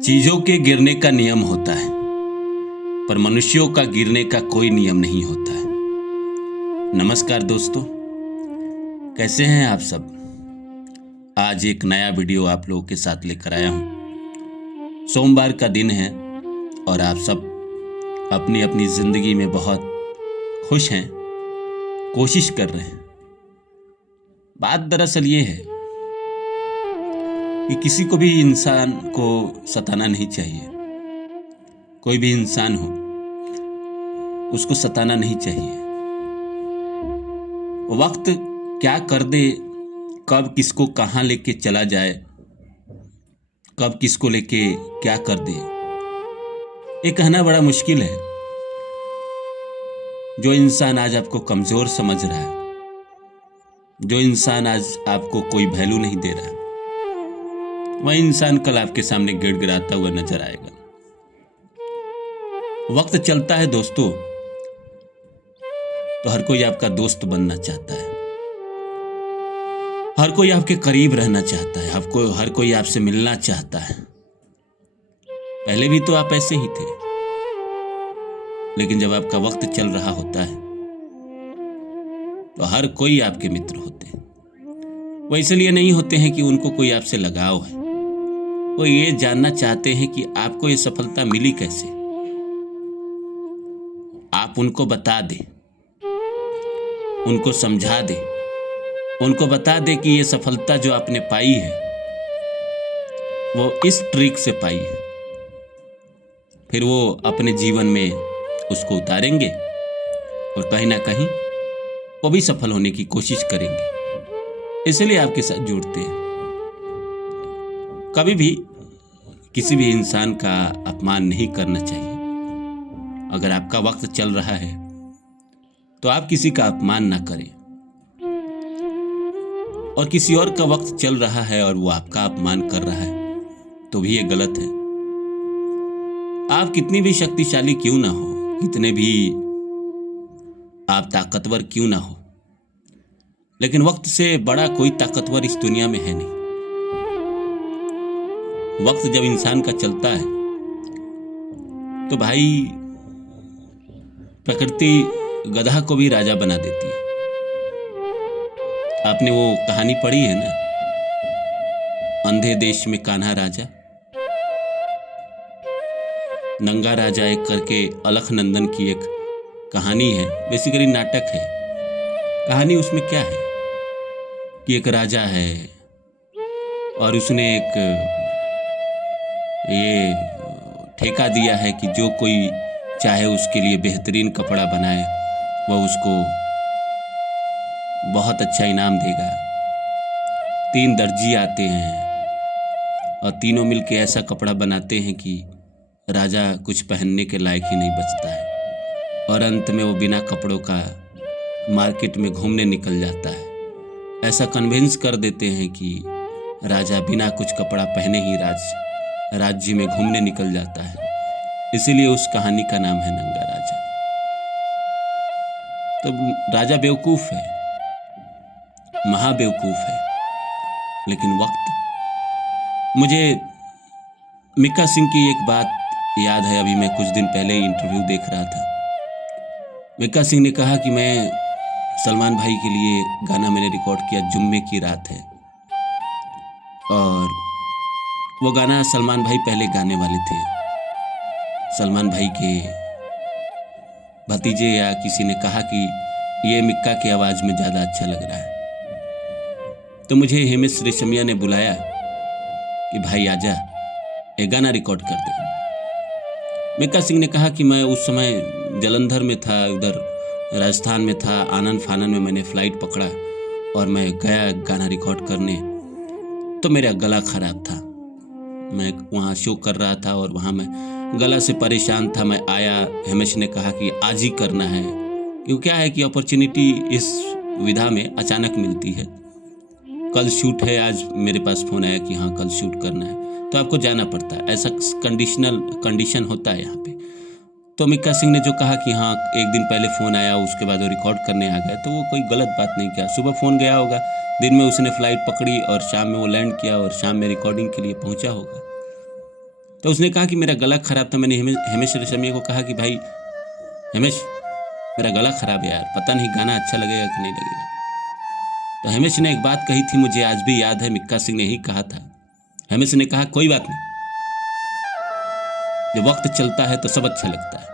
चीजों के गिरने का नियम होता है, पर मनुष्यों का गिरने का कोई नियम नहीं होता है। नमस्कार दोस्तों, कैसे हैं आप सब। आज एक नया वीडियो आप लोगों के साथ लेकर आया हूं। सोमवार का दिन है और आप सब अपनी अपनी जिंदगी में बहुत खुश हैं, कोशिश कर रहे हैं। बात दरअसल ये है कि किसी को भी इंसान को सताना नहीं चाहिए। कोई भी इंसान हो, उसको सताना नहीं चाहिए। वक्त क्या कर दे, कब किसको कहाँ लेके चला जाए, कब किसको लेके क्या कर दे, ये कहना बड़ा मुश्किल है। जो इंसान आज आपको कमजोर समझ रहा है, जो इंसान आज आपको कोई वैल्यू नहीं दे रहा, वह इंसान कल आपके सामने गिड़गिड़ाता हुआ नजर आएगा। वक्त चलता है दोस्तों, तो हर कोई आपका दोस्त बनना चाहता है, हर कोई आपके करीब रहना चाहता है, हर कोई आपसे मिलना चाहता है। पहले भी तो आप ऐसे ही थे, लेकिन जब आपका वक्त चल रहा होता है तो हर कोई आपके मित्र होते हैं। वो इसलिए नहीं होते हैं कि उनको कोई आपसे लगाव है, वो ये जानना चाहते हैं कि आपको ये सफलता मिली कैसे। आप उनको बता दें, उनको समझा दें, उनको बता दें कि ये सफलता जो आपने पाई है वो इस ट्रिक से पाई है। फिर वो अपने जीवन में उसको उतारेंगे और कहीं ना कहीं वो भी सफल होने की कोशिश करेंगे। इसलिए आपके साथ जुड़ते हैं। कभी भी किसी भी इंसान का अपमान नहीं करना चाहिए। अगर आपका वक्त चल रहा है तो आप किसी का अपमान ना करें, और किसी और का वक्त चल रहा है और वो आपका अपमान कर रहा है तो भी ये गलत है। आप कितनी भी शक्तिशाली क्यों ना हो, कितने भी आप ताकतवर क्यों ना हो, लेकिन वक्त से बड़ा कोई ताकतवर इस दुनिया में है नहीं। वक्त जब इंसान का चलता है तो भाई प्रकृति गधा को भी राजा बना देती है। आपने वो कहानी पढ़ी है ना, अंधे देश में कान्हा राजा, नंगा राजा एक करके अलखनंदन की एक कहानी है। बेसिकली नाटक है। कहानी उसमें क्या है कि एक राजा है और उसने एक ये ठेका दिया है कि जो कोई चाहे उसके लिए बेहतरीन कपड़ा बनाए, वह उसको बहुत अच्छा इनाम देगा। 3 दर्जी आते हैं और तीनों मिलके ऐसा कपड़ा बनाते हैं कि राजा कुछ पहनने के लायक ही नहीं बचता है, और अंत में वो बिना कपड़ों का मार्केट में घूमने निकल जाता है। ऐसा कन्विंस कर देते हैं कि राजा बिना कुछ कपड़ा पहने ही राज्य में घूमने निकल जाता है। इसीलिए उस कहानी का नाम है नंगा राजा। तो राजा बेवकूफ है, महाबेवकूफ है, लेकिन वक्त। मुझे मिक्का सिंह की एक बात याद है। अभी मैं कुछ दिन पहले इंटरव्यू देख रहा था। मिक्का सिंह ने कहा कि मैं सलमान भाई के लिए गाना मैंने रिकॉर्ड किया, जुम्मे की रात है, और वो गाना सलमान भाई पहले गाने वाले थे। सलमान भाई के भतीजे या किसी ने कहा कि ये मिक्का की आवाज़ में ज़्यादा अच्छा लग रहा है। तो मुझे हिमेश रेशमिया ने बुलाया कि भाई आजा, ये गाना रिकॉर्ड कर दे। मिक्का सिंह ने कहा कि मैं उस समय जालंधर में था, उधर राजस्थान में था। आनन फानन में मैंने फ़्लाइट पकड़ा और मैं गया गाना रिकॉर्ड करने, तो मेरा गला ख़राब था। मैं वहाँ शो कर रहा था और वहाँ मैं गला से परेशान था। मैं आया, हिमेश ने कहा कि आज ही करना है, क्योंकि क्या है कि अपॉर्चुनिटी इस विधा में अचानक मिलती है। कल शूट है, आज मेरे पास फ़ोन आया कि हाँ कल शूट करना है, तो आपको जाना पड़ता है। ऐसा कंडीशन होता है यहाँ पे। तो मिक्का सिंह ने जो कहा कि हाँ एक दिन पहले फ़ोन आया, उसके बाद वो रिकॉर्ड करने आ गया, तो वो कोई गलत बात नहीं किया। सुबह फ़ोन गया होगा, दिन में उसने फ़्लाइट पकड़ी और शाम में वो लैंड किया और शाम में रिकॉर्डिंग के लिए पहुंचा होगा। तो उसने कहा कि मेरा गला खराब था। मैंने हिमेश रेशमिया को कहा कि भाई हिमेश, मेरा गला खराब है यार, पता नहीं गाना अच्छा लगेगा कि नहीं लगेगा। तो हिमेश ने एक बात कही थी, मुझे आज भी याद है, मिक्का सिंह ने ही कहा था। हिमेश ने कहा कोई बात नहीं, जब वक्त चलता है तो सब अच्छा लगता है।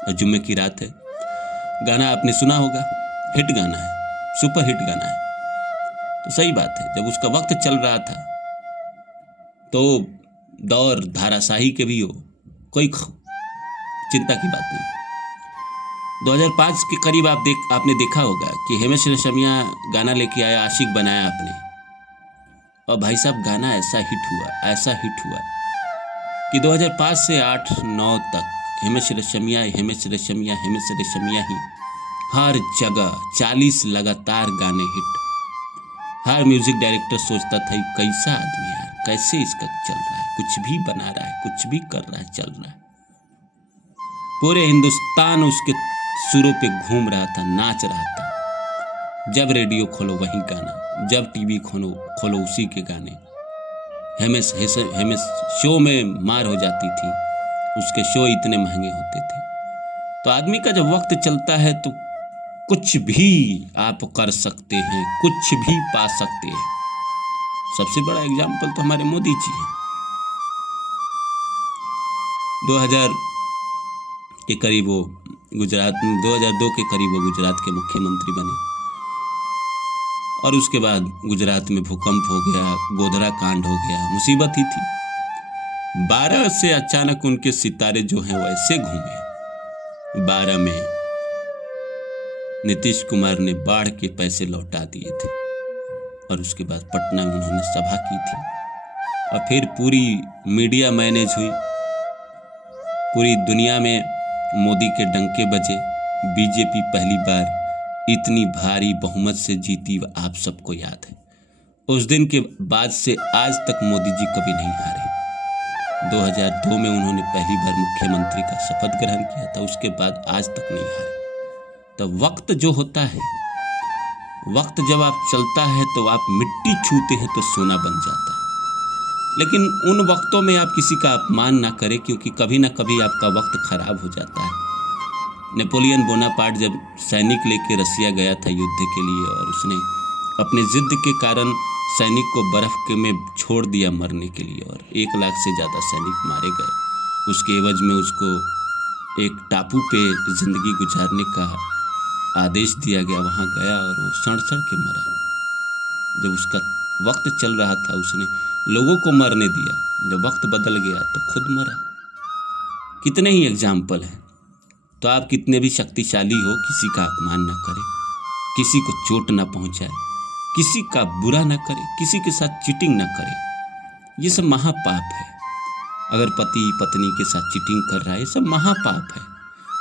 और जुम्मे की रात है, गाना आपने सुना होगा, हिट गाना है, सुपर हिट गाना है। तो सही बात है, जब उसका वक्त चल रहा था तो दौर धाराशाही के भी हो, कोई चिंता की बात नहीं। 2005 के करीब आपने देखा होगा कि हिमेश रेशमिया गाना लेके आया, आशिक बनाया आपने, और भाई साहब गाना ऐसा हिट हुआ कि 2005 से 8-9 तक हिमेश रेशमिया ही हर जगह 40 लगातार गाने हिट। हर म्यूजिक डायरेक्टर सोचता था कैसा आदमी यार, कैसे इसका चल रहा है, कुछ भी बना रहा है, कुछ भी कर रहा है, चल रहा है। पूरे हिंदुस्तान उसके सुरों पे घूम रहा था, नाच रहा था। जब रेडियो खोलो वही गाना, जब टीवी खोलो उसी के गाने। हिमेश शो में मार हो जाती थी, उसके शो इतने महंगे होते थे। तो आदमी का जब वक्त चलता है तो कुछ भी आप कर सकते हैं, कुछ भी पा सकते हैं। सबसे बड़ा एग्जाम्पल तो हमारे मोदी जी हैं। 2000 के करीब वो 2002 के करीब वो गुजरात के मुख्यमंत्री बने, और उसके बाद गुजरात में भूकंप हो गया, गोधरा कांड हो गया, मुसीबत ही थी। 12 से अचानक उनके सितारे जो हैं वैसे घूमे। 12 में नीतीश कुमार ने बाढ़ के पैसे लौटा दिए थे, और उसके बाद पटना में उन्होंने सभा की थी, और फिर पूरी मीडिया मैनेज हुई, पूरी दुनिया में मोदी के डंके बजे। बीजेपी पहली बार इतनी भारी बहुमत से जीती, आप सबको याद है। उस दिन के बाद से आज तक मोदी जी कभी नहीं हारे। 2002 में उन्होंने पहली बार मुख्यमंत्री का शपथ ग्रहण किया था, उसके बाद आज तक नहीं हारे। तो वक्त जो होता है, वक्त जब आप चलता है तो आप मिट्टी छूते हैं तो सोना बन जाता है। लेकिन उन वक्तों में आप किसी का अपमान ना करें, क्योंकि कभी ना कभी आपका वक्त खराब हो जाता है। नेपोलियन बोनापार्ट जब सैनिक लेके रसिया गया था युद्ध के लिए, और उसने अपने जिद के कारण सैनिक को बर्फ में छोड़ दिया मरने के लिए, और 1 लाख से ज़्यादा सैनिक मारे गए। उसके एवज में उसको एक टापू पे जिंदगी गुजारने का आदेश दिया गया। वहाँ गया और वो सड़ के मरा। जब उसका वक्त चल रहा था उसने लोगों को मरने दिया, जब वक्त बदल गया तो खुद मरा। कितने ही एग्जाम्पल हैं। तो आप कितने भी शक्तिशाली हो, किसी का अपमान ना करें, किसी को चोट ना पहुंचाए, किसी का बुरा ना करें, किसी के साथ चीटिंग ना करें। ये सब महापाप है। अगर पति पत्नी के साथ चीटिंग कर रहा है, ये सब महापाप है।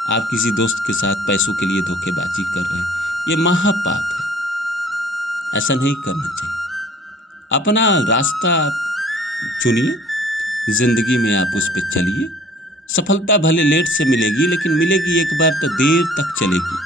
आप किसी दोस्त के साथ पैसों के लिए धोखेबाजी कर रहे हैं, ये महापाप है। ऐसा नहीं करना चाहिए। अपना रास्ता आप चुनिए, जिंदगी में आप उस पर चलिए। सफलता भले लेट से मिलेगी, लेकिन मिलेगी एक बार तो देर तक चलेगी।